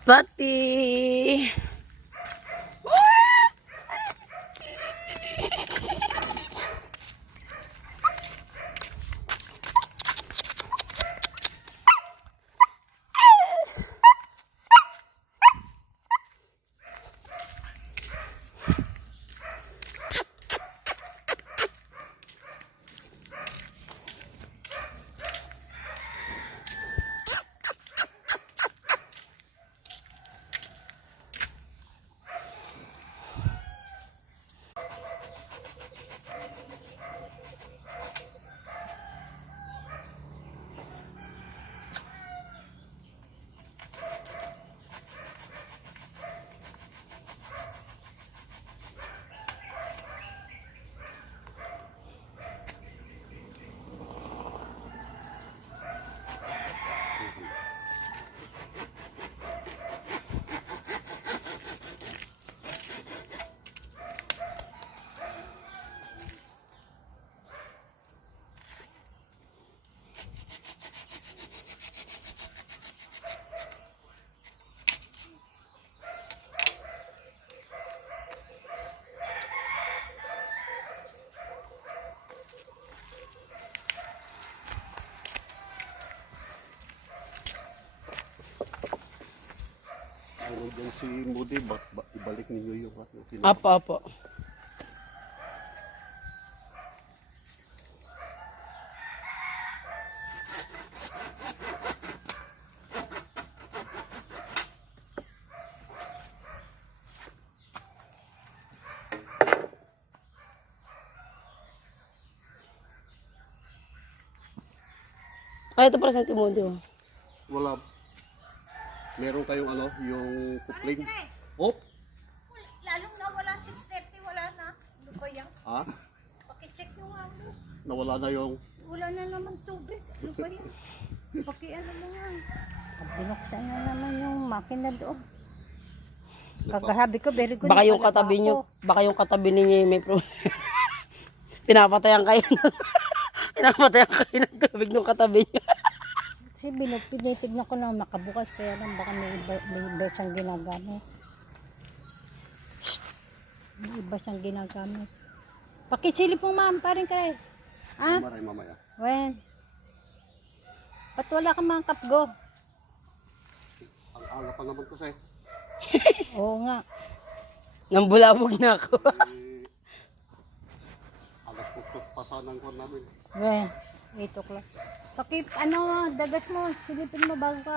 Spotty! Ano dyan si Moody, ibalik ninyo yung Apo. Ay, ito pala sa Timodo. Wala. Meron kayong ano, yung kupling. Oh! Lalong nawala 6:30, wala na. Ano ba yan? Ha? Pakicheck yung ano. Nawala na yung... Wala na naman tubig. Ano ba yan? Pakiano mo nga. Binuksan na naman yung makina doon. Kagahabi ko, very good. Baka yung katabi nyo, baka yung katabi ninyo yung may problema. Pinapatayan kayo. Pinapatayan kayo ng tubig ng katabi nyo. Kasi tinitignan ko na makabukas, kaya lang baka may iba siyang ginagamit. May iba siyang ginagamit. Pakisilip mo ma'am, parin ka eh. Ha? Maray mamaya. Wen. Ba't wala kang mga kapgo? Ang ala pa naman kasi. Oo nga. Nambulabog na ako. Alas putok pa sana ang kwan namin. Wen. 8 o'clock. Dagas mo, silipin mo bago ka